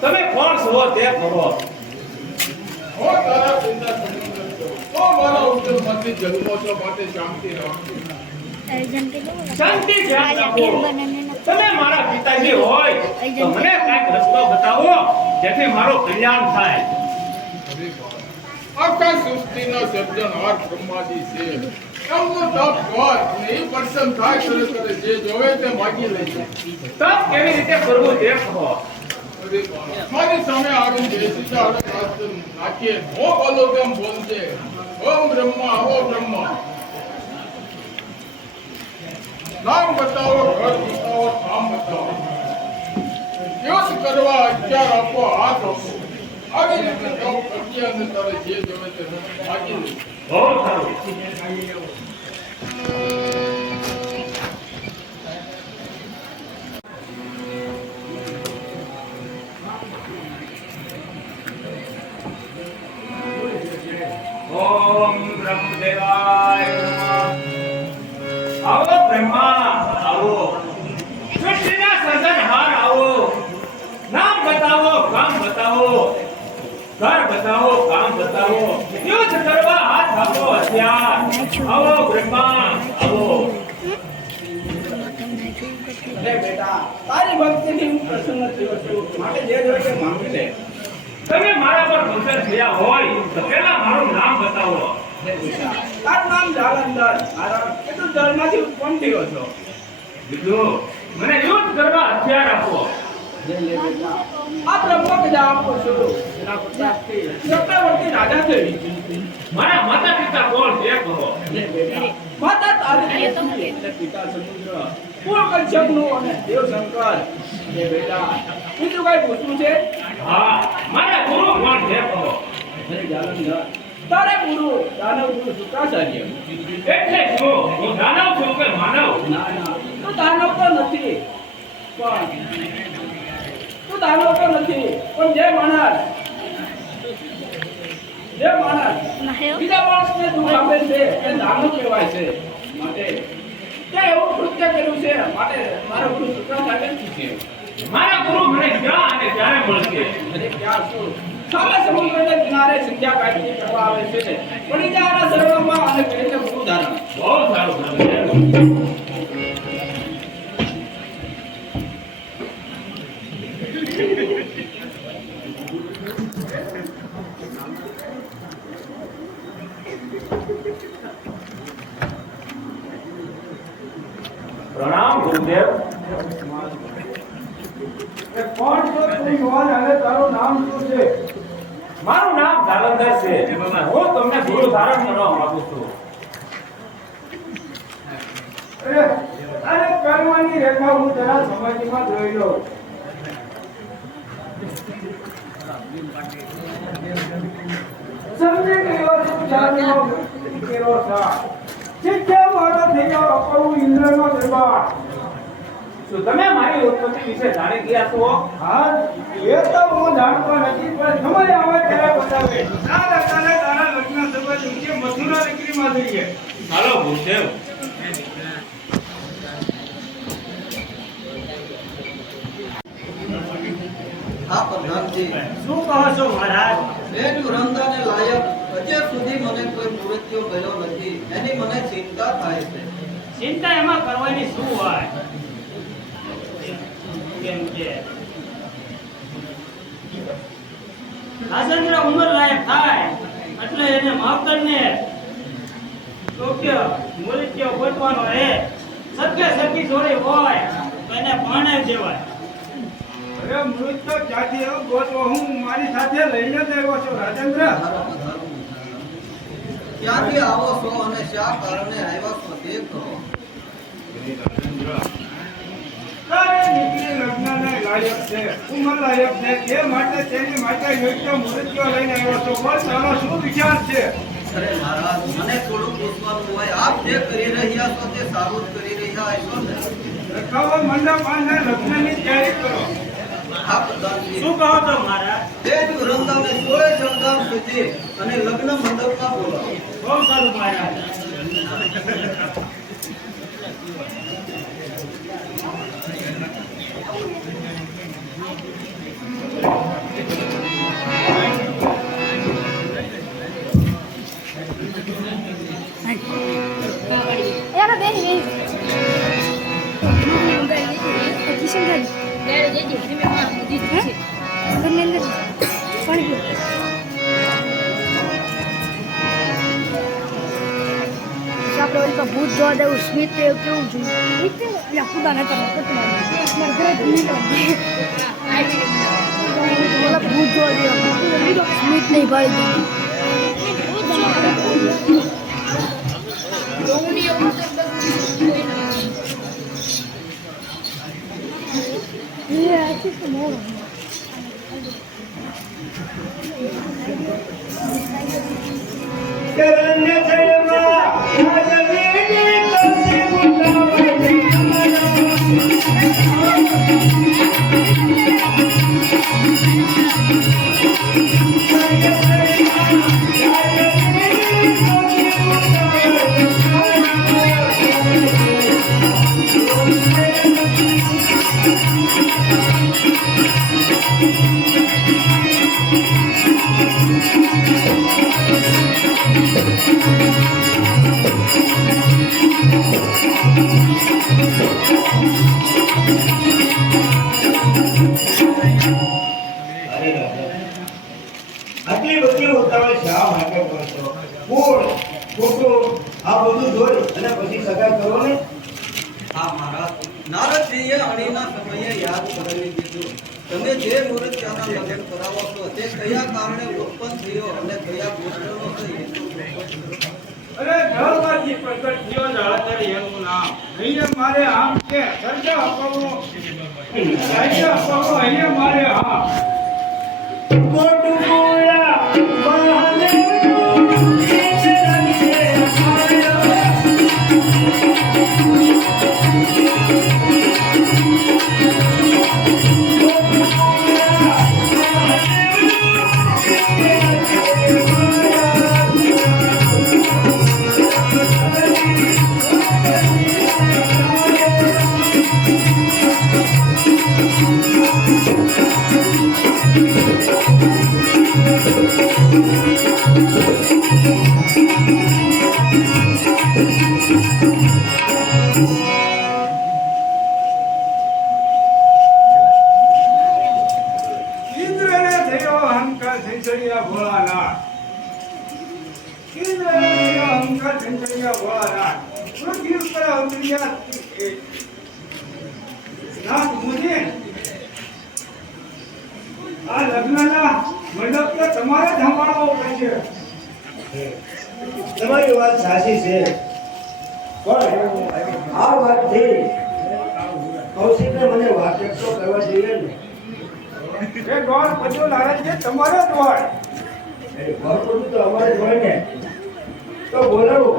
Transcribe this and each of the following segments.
તમે કોણ છો તે કરો હો તારા પિતા સમુદ્ર છો તો મારા ઉત્તર માંથી જન્મો છો માટે શાંતિ રાખો શાંતિ ધ્યાન રાખો તમે મારા પિતાજી હોય તો મને કાંઈક રસ્તો બતાવો જેથી મારો કલ્યાણ થાય આખા સૃષ્ટિનો સર્જનહાર બ્રહ્માજી છે એમનો તપ કર અને એ પ્રસન્ન થાય કરે જે જોવે તે માગી લે છે તપ કેવી રીતે કરવું તે કહો મારી સામે આવીને બેસી જાવ નાખીએ હો બોલો તેમ બોલજે ઓમ બ્રહ્મા હો બ્રહ્મા નામ બતાવો ઘર બતાવો કામ બતાવો યોગ કરવા અત્યાર આપો હાથ આપો આવી રીતે તપ કરજે અને તારે જે જોવે તે માગી લે બહુ સારું ઓમ બ્રહ્મદેવાય નમઃ આવો બ્રહ્મા આવો સૃષ્ટિના સર્જનહાર આવો નામ બતાવો કામ બતાવો ઘર બતાવો કામ બતાવો યુદ્ધ કરવા હાથ આપો હથિયાર આવો બ્રહ્મા આવો બેટા તારી ભક્તિથી હું પ્રસન્ન થયો છું માટે જે જોઈએ તે માંગી લે તમે મારા પર પ્રસન્ન થયા હોય તો પહેલા મારું નામ બતાવો તારું નામ જાલંધર મારા કેટલું જળમાંથી ઉત્પન્ન થયો છો બીજું મને યુદ્ધ કરવા હથિયાર આપો આ બ્રહ્મ કદા આપો છો એના પ્રતાપથી ચક્રવર્તી રાજા થઈ મારા માતા પિતા કોણ તે કહો માતા તારી અને પિતા સમુદ્ર પૂર્વ કશ્યપનું અને દેવ શંકર એ બેટા બીજું કઈ પૂછવું છે હા મારા ગુરુ કોણ તે કહો અરે જાલંધર તારે ગુરુ દાનવ ગુરુ શુક્રાચાર્ય એટલે શું હું દાનવ છું કે માનવ ના ના તું દાનવ તો નથી પણ તું દાનવ તો નથી પણ જે માણસ બીજા માણસને દુઃખ આપે છે એ દાનવ કહેવાય છે માટે તે એવું કૃત્ય કર્યું છે માટે મારો ગુરુ શુક્રાચાર્ય છે મારા ગુરુ મને ક્યાં અને ક્યારે મળશે અરે ક્યાં શું સામે સમુદ્રના કિનારે સંધ્યા કાઢી કરવા આવે છે પડી જાના સરોવરમાં અને કરીને ગુરુ ધારણ બહુ સારું પ્રણામ ગુરુદેવ કોણ છો તું યુવાન અને તારું નામ શું છે મારું નામ જાલંધર છે હું તમને ગુરુ ધારણ કરવા માંગુ છું અરે કરવાની રેખા હું જરા સમાજમાં જોઈ લઉં સમજી ગયો છું જાનનો કેરો સા શિક્ષા મારા થઈ ગયો અપરું ઇન્દ્રનો દરબાર શું તમે મારી ઉત્પત્તિ વિશે જાણી ગયા છો હા એ તો હું જાણતો નથી પણ સમય આવે ત્યારે બતાવે તારા લગ્ન થવા જોઈએ મથુરા નગરીમાં જઈએ ચાલો ગુરુદેવ આ પ્રધાનજી શું કહો છો મહારાજ મેં વૃંદાને લાયક હજુ સુધી મને કોઈ મૃત્યુ મળ્યો નથી એની મને ચિંતા થાય છે ચિંતા એમાં કરવાની શું હોય કેમ કે રાજેન્દ્ર ઉંમર લાયક થાય એટલે એને માફ કરીને યોગ્ય મૃત્યુ ગોતવાનો રહે સત્ય સતી જોડી હોય તો એને પરણે જેવાય અરે મૃત તો જાતિ એવો ગોતવો હું મારી સાથે લઈને જ આવ્યો છું રાજેન્દ્ર. ક્યાંથી આવો છો અને શા કારણે આવ્યા છો તે કહો. તારે દીકરી લગ્નને લાયક છે, ઉંમર લાયક છે, તે માટે તેની માટે યોગ્ય મૃત્યુ લઈને આવ્યો છું. બોલ તારો શું વિચાર છે? અરે મહારાજ, મને થોડું પૂછવાનું હોય. આપ જે કરી રહ્યા છો તે સારું જ કરી રહ્યા છો ને? રખાવો મંડપ અને લગ્નની તૈયારી કરો. આ પ્રધાનજી, શું કહો છો મહારાજ? તે જ વૃંદાવને 16 શણગાર સુધી અને લગ્ન મંડપમાં બોલાવો. બહુ સારું મહારાજ. Era bem mesmo. Aqui chegando. આપણે ઓલી પર ભૂત જોવા દેવું સ્મિત એવું કેવું જોઈએ ખુદા નતા ભૂત જોવા દેવા સ્મિત નહીં પાડી આટલી બધી ઉતાવળ શા માટે કરશો? કુળ કુટુંબ આ બધું જોઈ અને પછી સગાઈ કરો ને. હા મહારાજ, નારદજીએ અણીના સમયે યાદ કરાવી દીધું. તમે જે મૂર્તિઓના લગ્ન કરાવો છો તે કયા કારણે ઉત્પન્ન થયો અને કયા ગોત્રનો છે એ તો અરે જળમાંથી પ્રગટ થયો જળધર એનું નામ. અહીંયા મારે આમ છે સર્જા અપાવો રાજ્ય અપાવો અહીંયા મારે આમ ઇન્દ્રને થયો અહંકાર સંચરિયા ભોળાનાથ. ઇન્દ્રને થયો અહંકાર સંચરિયા ભોળાનાથ. પૃથ્વી ઉપર અવતર્યા નાથ મુનિ. આ લગ્નના મંડપ તો તમારે જ સંભાળવો પડશે. તમારી વાત સાચી છે, પણ આ વાતથી કૌશિકને મને વાકેફ તો કરવા જોઈએ ને. એ દોડ બધું નારાજ છે તમારો જ હોય. ઘર બધું તો અમારે જ હોય ને, તો બોલાવો.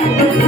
Thank you.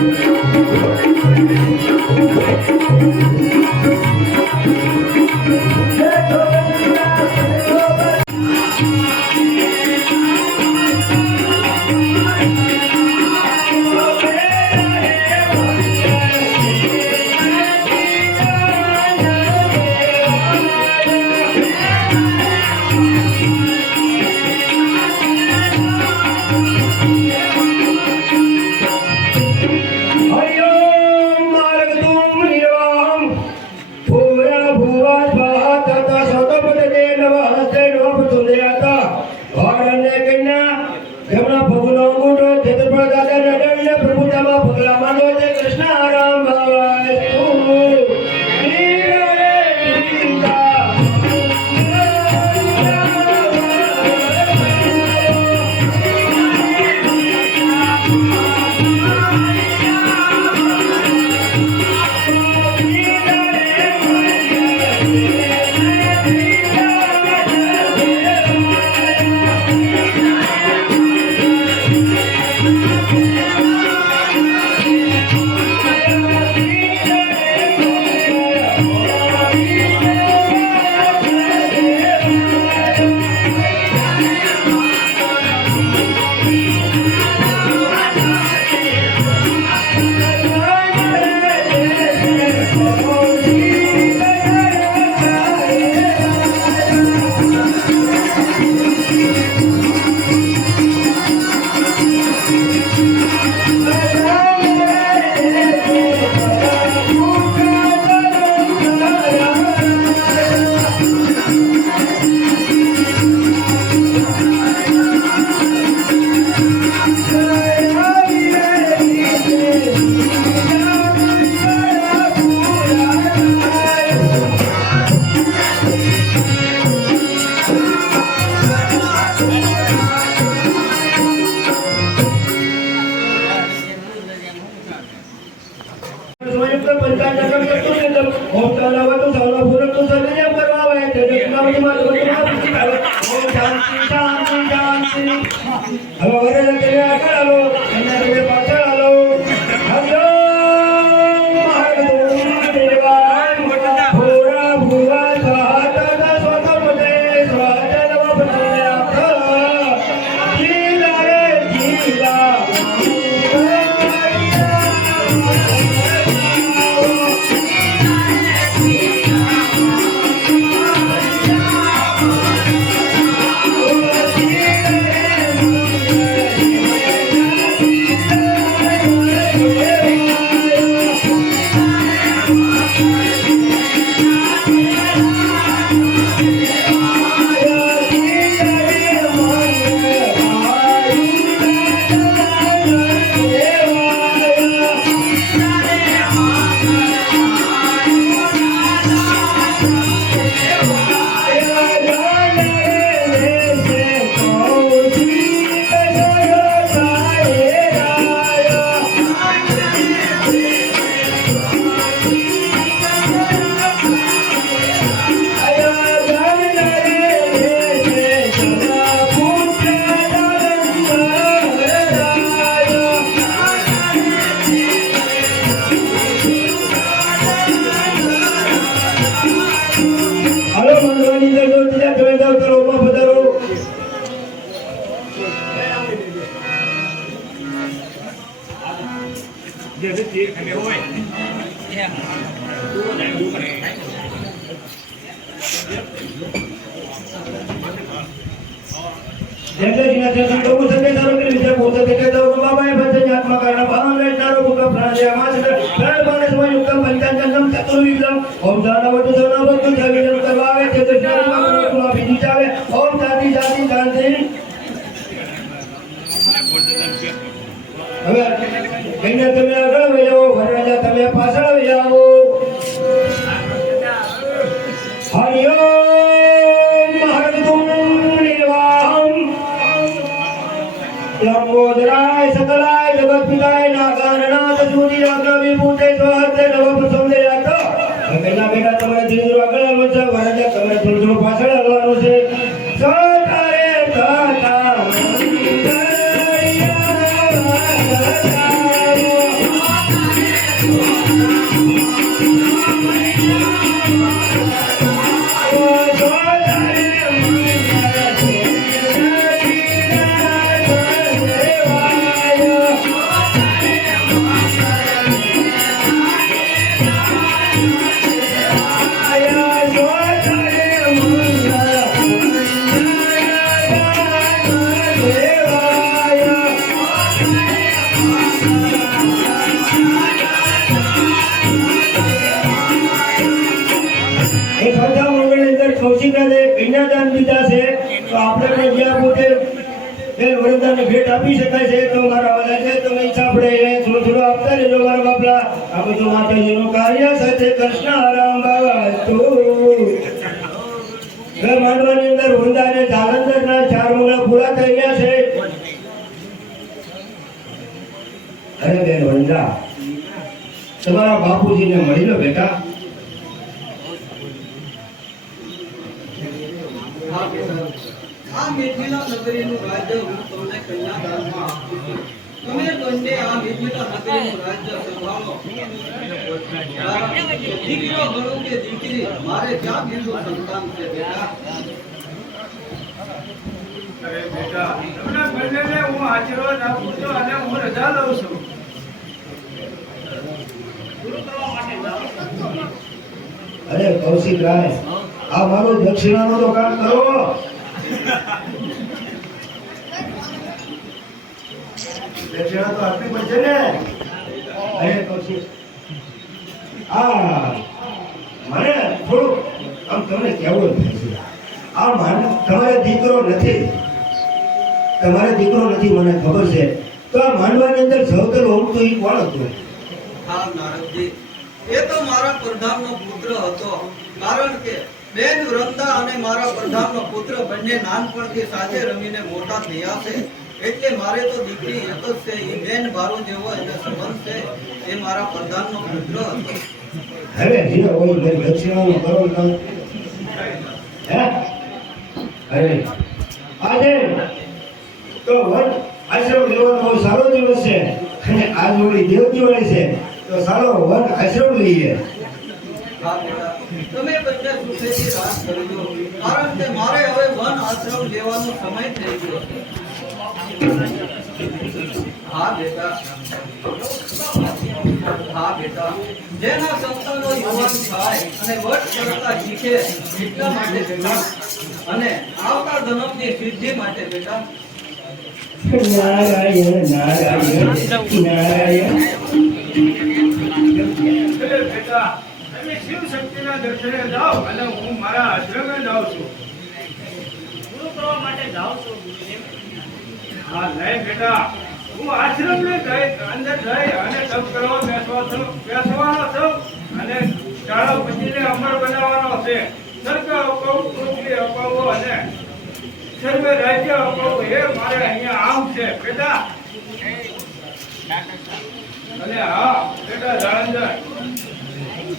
આપણે જ્યાં પોતે એ વરદાનની ભેટ આપી શકાય છે તો મારા વાલા છે તમે ઈચ્છા આપણે એ થોડું થોડું આપતા રહેજો મારા બાપલા. આ બધું માતાજીનું કાર્ય સાથે કૃષ્ણ રામ બાબા તો ઘર માંડવાની અંદર વૃંદા અને જાલંધરના 4 મૂળા પૂરા થઈ ગયા છે. અરે બેન વૃંદા, તમારા બાપુજીને મળી લો બેટા. હા બેટા, આ મિથિલા નગરીનું રાજ્ય હું તમને કન્યાદાનમાં આપું છું. તમે બંને આ મિથિલા નગરીનું રાજ્ય સંભાળો. દીકરો ગણો કે દીકરી, મારે ક્યાં બીજું સંતાન છે બેટા? અરે બેટા, તમને બંનેને હું આશીર્વાદ આપું છું અને હું રજા લઉં છું. અરે કૌશિક રાય, આ મારો દક્ષિણાનો તો કામ કરો. દક્ષિણા તો આપવી પડશે ને. અરે કૌશિક, મને થોડું આમ તમને કહેવું જ થાય છે. તમારે દીકરો નથી, મને ખબર છે. તો આ માંડવાની અંદર સૌતર હોમ તો એ કોણ હતું? હા નારદજી, એ તો મારા પ્રધાનનો પુત્ર હતો. કારણ કે બેન વૃંદા અને મારા પ્રધાનનો પુત્ર બંને નાનપણથી સાથે રમીને મોટા થયા છે. એટલે મારે તો દીકરી એક જ છે. એ બેન બારો જેવો એને સંબંધ છે. એ મારા પ્રધાનનો પુત્ર હતો. હવે જીરો હોય મેં દક્ષિણાનો કરો તમે. હે અરે આજે તો વન આશ્રમ લેવાનો બહુ સારો દિવસ છે અને આજ વળી દેવ દિવાળી છે તો સારો વન આશ્રમ લઈએ. હા બેટા, તમે બંને સુખેથી રાત કરજો. કારણ કે મારે હવે વન આશ્રમ લેવાનો સમય થઈ ગયો છે. હા બેટા, જેના સંતાનો યુવાન થાય અને વટ કરતા શીખે એટલા માટે બેટા, અને આવતા જન્મની સિદ્ધિ માટે બેટા. નારાયણ નારાયણ નારાયણ. અરે બેટા, તમે શિવ શક્તિના દર્શને જાઓ અને હું મારા આશ્રમે જાઉં છું. પૂરું કરવા માટે જાઓ છો ગુરુદેવ? હા નહીં બેટા, હું આશ્રમને અંદર જઈ અને તપ કરવા બેસવાનો છું અને શાળા પતિને અમર બનાવવાનો છે. સ્વર્ગ અપાવું, પૃથ્વી અપાવું અને સર્વે રાજ્ય અપાવું એ મારે અહીંયા આમ છે બેટા. અને હા બેટા જાલંધર,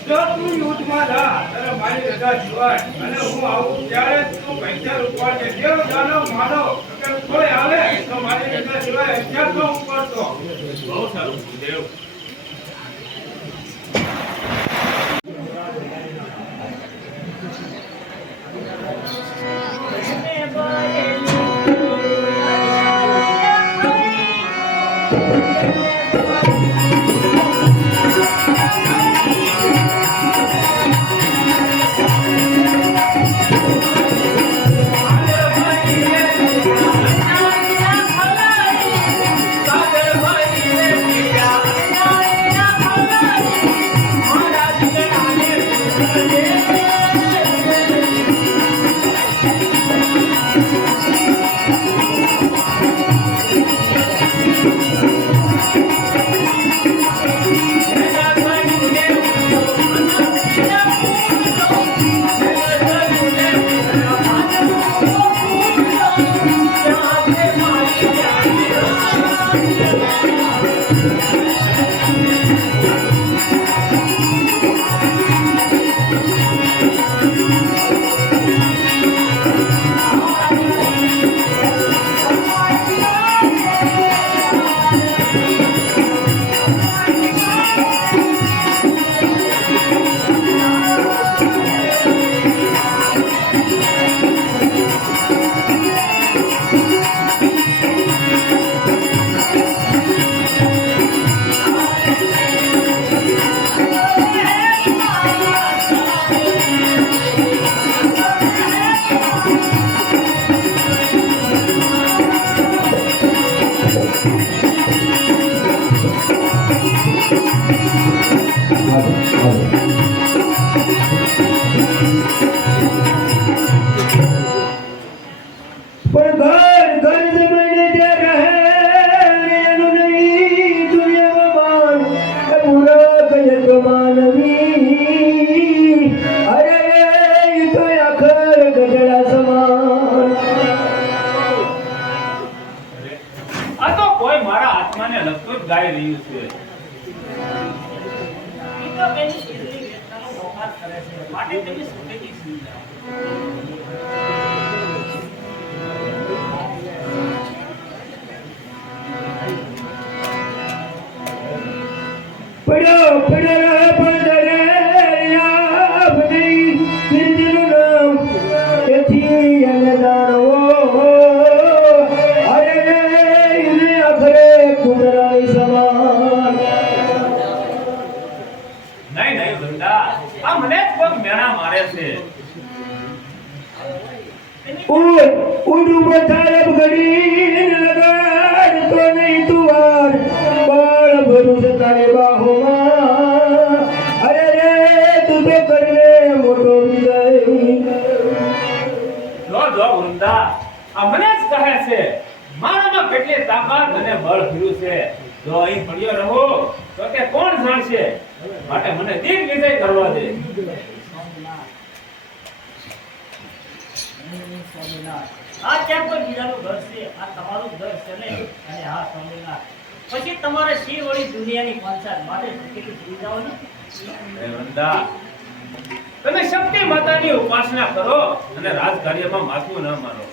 જો તું યુદ્ધમાં જા ત્યારે મારી રજા સિવાય અને હું આવું ત્યારે તું પૈસા ઉપાડજે. દેવ દાનવ માનવ અગર કોઈ આવે તો મારી રજા સિવાય અત્યાર તો ઉપાડતો. બહુ સારું દેવ. પડ્યો પડ્યો પડરે યાબ નહીં કિરદીનું નામ એથી એને જાણવો અરે રે એને આખરે કુદરાઈ સમાન નહીં નહીં વૃંદા, આ મને જ પગ મેણા મારે છે. ઉડું બતાયબ ઘડી લગાડ તો નહીં તુવાર બાળ ભરું છે તારે બાહોમાં અરે રે તું તો કરને મોટો વિજય જો જો વૃંદા, આ મને જ કહે છે મારામાં કેટલી તાકાત અને બળ ભર્યું છે. જો અહીં પડ્યો રહો તો કે કોણ જાણશે, માટે મને દિગ્વિજય કરવા દે. આ ક્યાં કોઈ બીજાનું ઘર છે? આ તમારું ઘર છે ને? અને હા સ્વામિનાથ, પછી તમારે શી વળી દુનિયાની પંચાયત માટે કેટલી સુવિધાઓ ને? હે વૃંદા, તમે શક્તિ માતાની ઉપાસના કરો અને રાજકાર્યમાં માથું ન મારો.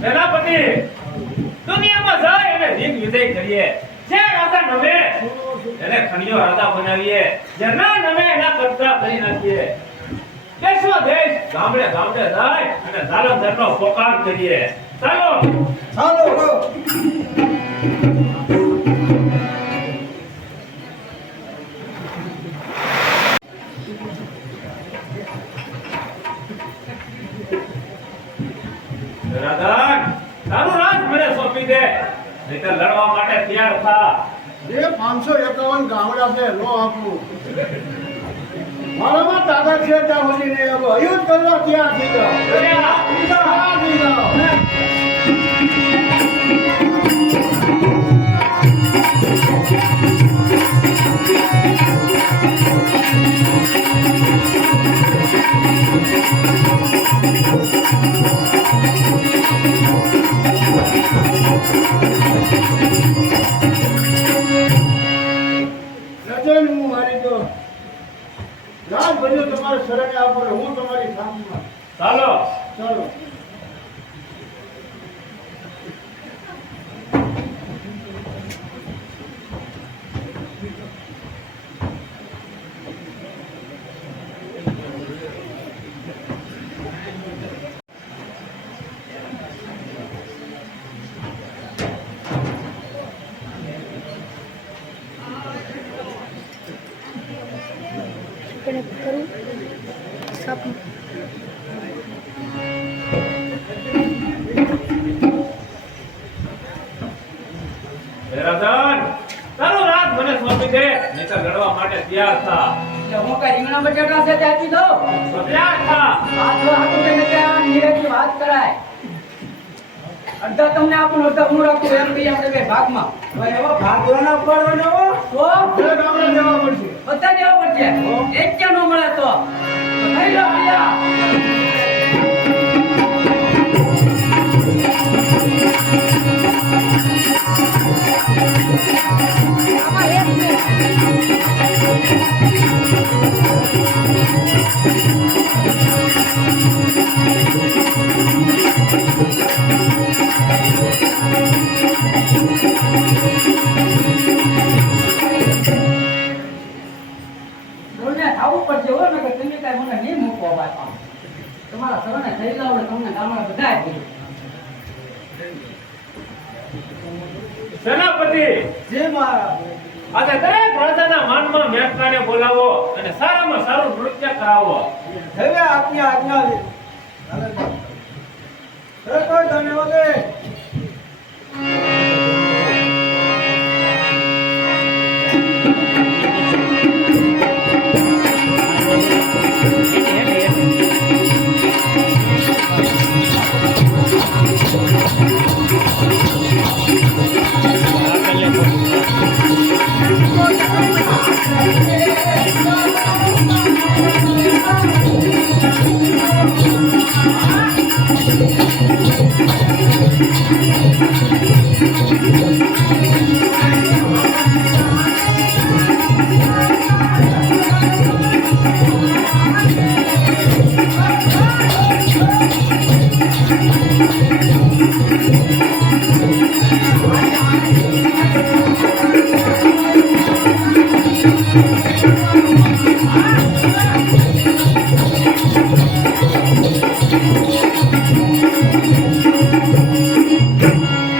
સેનાપતિ, દુનિયામાં જાય અને દિગ્વિજય કરીએ. જે રાજા નમે એને ખણિયો રાજા બનાવીએ, જે ના નમે એના કબજા કરી નાખીએ. દેશો દેશ ગામડે ગામડે જાય અને જાલંધરનો પોકાર કરીએ. ચાલો ચાલો રાધન, તારું રાજ મને સોંપી દે, નહીંતર લડવા માટે તૈયાર થા. જે 551 ગામડા છે લો આપું મારામાં તાકાત છે ત્યાં સુધી નહીં આપો યુદ્ધ કરવા ત્યાં થઈ જાઓ થઈ જાઓ રજન હું મારી તો રાત બધું તમારે શરણે આપો હું તમારી સામમાં ચાલો ચાલો કનેક્ટ કરું સાપ હે રાધન, તારું રાજ મને સોંપી દે, નહીંતર લડવા માટે તૈયાર થા. હું કઈ રીંગણા બટાકા છે તે આપી દઉં. તો તૈયાર થા. આ જો હાથું તેને ત્યાં નિરાંતની વાત કરાય. અડધા તમને આપું ને અડધા હું રાખું એમ કહી આપણે બે ભાગમાં. હવે એવો ભાગ લેવાનો પડવાનો તો બે ગામડા જવા પડશે બધા દેવા પડશે. એક ક્યાં ન મળે તો થઈ લો ભૈયા. આમાં એક મિનિટ બોલને ખાવું પડશે હો, નકર તમે કાંઈ મને નહીં મૂકો બાપા. તમારા શરણે થઈ જાવ એટલે તમને ગામડા બધાય બોલે. સેનાપતિ, જે મારા આજે દરેક રાજાના માનમાં મહેતાને બોલાવો અને સારામાં સારું નૃત્ય કરાવો. હવે આપની આજ્ઞા લે કોઈ ધન્યવાદ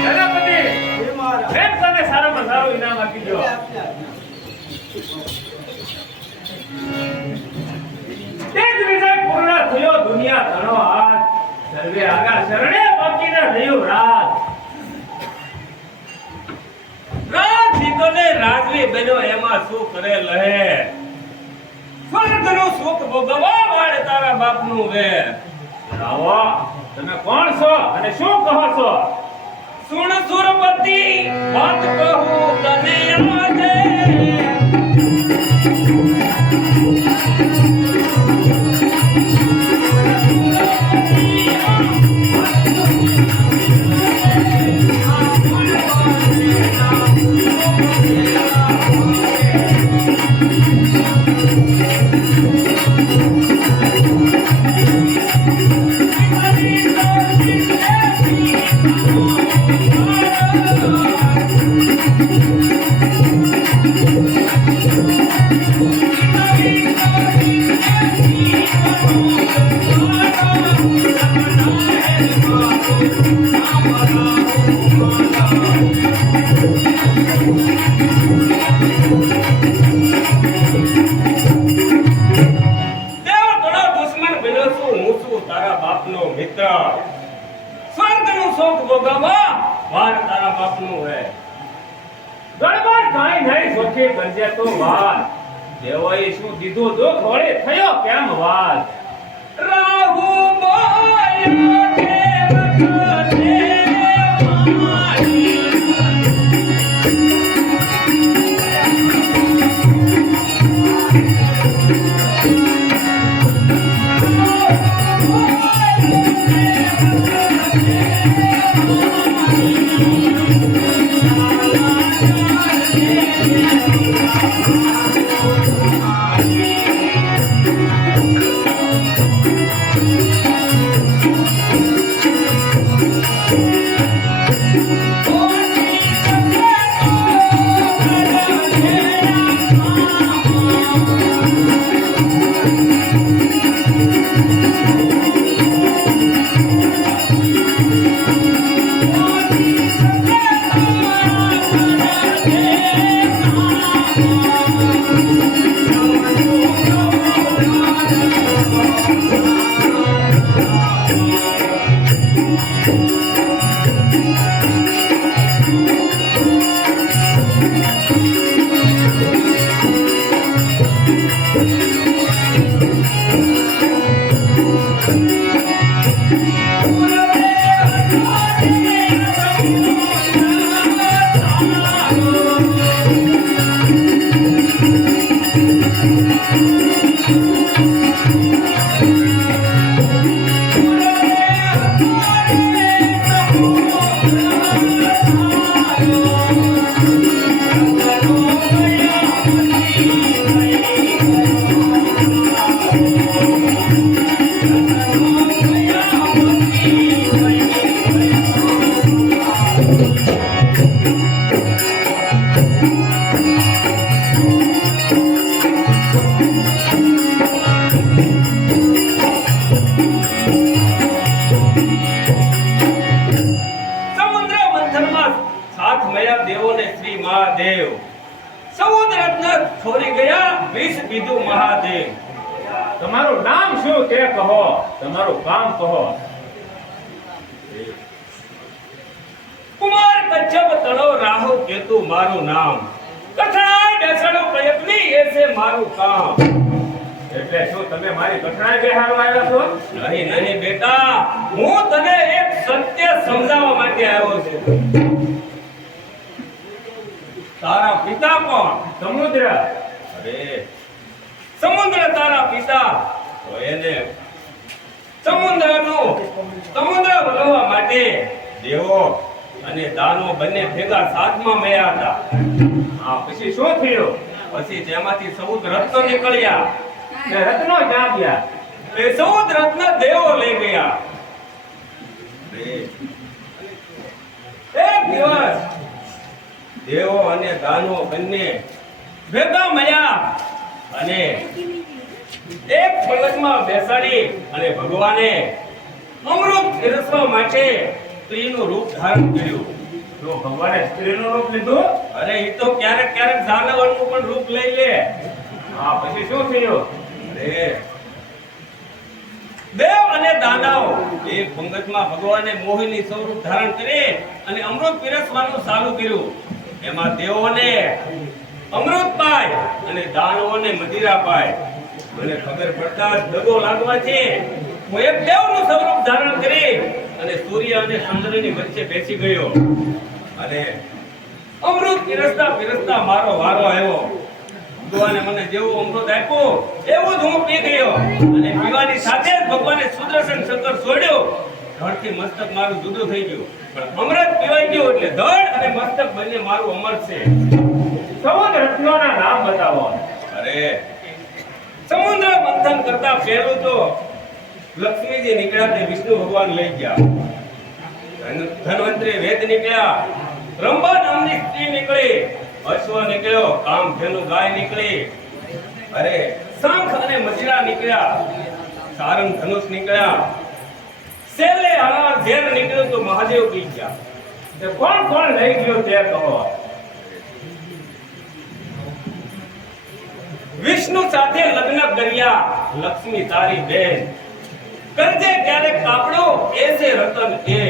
સેનાપતિ, એમ તને સારામાં સારું ઇનામ આપી દો. તે જ વિજય પૂર્ણ થયો દુનિયા ધણો હાથ. સર્વે આગા શરણે બાકી ન રહ્યું રાત. રાત જીતોને રાજવી બન્યો એમાં શું કરે લહે. સ્વર્ગનું સુખ ભોગવવા વાળે તારા બાપનું વેર. આવો, તમે કોણ છો અને શું કહો છો? સુણ સુરપતિ, વાત કહું તને આજે. દેવોએ શું દીધું દુઃખ વળે થયો કેમ વાત. રાહુ બોલ્યો દેવ કરે મારી. તમારું નામ શું તે કહો, તમારું કામ કહો. કુમાર કચ્છપ તળો રાહુ કેતુ મારું નામ. કઠણાઈ બેસણો પ્રયત્ની એ છે મારું કામ. એટલે શું તમે મારી કઠણાઈ બેહારવા આવ્યા છો? નહીં નહીં બેટા, હું તને એક સત્ય સમજાવવા માટે આવ્યો છું. તારા પિતા કોણ? સમુદ્ર. અરે સમુદ્ર તારા પિતા, તો એને સમુદ્ર વળવા માટે દેવો અને દાનો બંને ભેગા સાતમાં મળ્યા હતા. આ પછી શું થયું? પછી તેમાંથી 14 રત્નો નીકળ્યા. તે રત્નો ક્યાં ગયા? એ 14 રત્ન દેવો લઈ ગયા. એક દિવસ દેવો અને દાનો બંને ભેગા મળ્યા અને એક પલકમાં બેસાડી અને ભગવાને અમૃત પીરસવા માટે સ્ત્રીનું રૂપ ધારણ કર્યું. તો ભગવાને સ્ત્રીનું રૂપ લીધું? અરે એ તો ક્યારેક ક્યારેક જાનવરનું પણ રૂપ લઈ લે. હા, પછી શું થયું? અરે દેવ અને દાનવ એક પંગતમાં ભગવાને મોહિની સ્વરૂપ ધારણ કરી અને અમૃત પીરસવાનું ચાલુ કર્યું. એમાં દેવોને અમૃત પાય અને દાનવોને મદિરા પાય. મને ખબર પડતા જ દગો લાગવાથી હું એક દેવનું સ્વરૂપ ધારણ કરી અને સૂર્ય અને ચંદ્રની વચ્ચે બેસી ગયો અને અમૃત પીરસતા પીરસતા મારો વારો આવ્યો. ભગવાને મને જેવું અમૃત આપ્યું એવું જ હું પી ગયો અને પીવાની સાથે જ ભગવાને સુદર્શન ચક્ર છોડ્યો. ધડથી મસ્તક મારું જુદું થઈ ગયું, પણ અમૃત પીવાઈ ગયું એટલે ધડ અને મસ્તક બંને મારું અમર છે. સમુદ્ર રત્નોના નામ બતાવો. અરે સમુદ્ર મંથન કરતા પહેલું તો લક્ષ્મીજી નીકળ્યા તે વિષ્ણુ ભગવાન લઈ ગયા. ધન્વંતરી વેદ નીકળ્યા, રંભા નામની સ્ત્રી નીકળી, અશ્વ નીકળ્યો, કામધેનુ ગાય નીકળી, અરે શંખ અને મજરા નીકળ્યા, સારંગ ધનુષ નીકળ્યા, શેલે હળા ઝેર નીકળ્યું તો મહાદેવ પી ગયા. તે કોણ કોણ લઈ ગયો તે કહો. વિષ્ણુ સાથે લગ્ન કર્યા લક્ષ્મી તારી બેન, કરજે ક્યારેક કાપડો એસે રતન એ.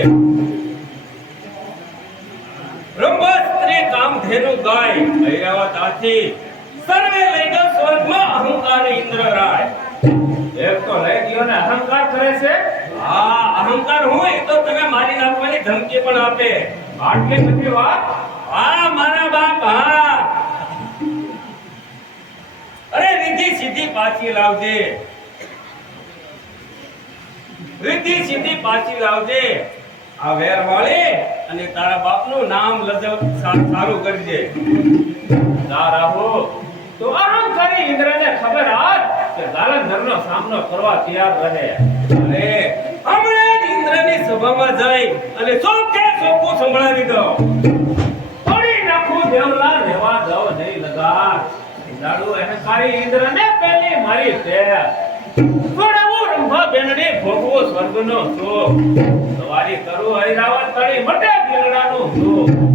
રંભા સ્ત્રી કામધેનુ ગાય, ઐરાવત હાથી, સર્વે લઈ ગયો સ્વર્ગમાં અહંકારી ઇન્દ્ર રાય. એક તો લઈ ગયો ને અહંકાર કરે છે. હા, અહંકાર હોય તો તમે મારી નાખવાની ધમકી પણ આપે. આટલી બધી વાત? હા મારા બાપ, હા. અરે રીતિ સીધી પાછી લાવજે, રીતિ સીધી પાછી લાવજે. આ વેર વાળી અને તારા બાપનું નામ લજવ સારું કરજે. ના રાહુ તો અહંકારી ઇન્દ્રને ખબર આજ કે જાલંધરનો સામનો કરવા તૈયાર રહે. અરે હમણાં જ ઇન્દ્રની સભામાં જઈ અને ચોકે ચોખ્ખું સંભળાવી દો. થોડી નાખું દેવલા રહેવા દો નહીં લગા. દાડુ અહંકારી ઇન્દ્રને પહેલી મારી છે. છોડાવું રંભા બેનડી ભોગવો સ્વર્ગનો સુખ. સવારી કરું ઐરાવત તળી મટે દિલડાનું સુખ.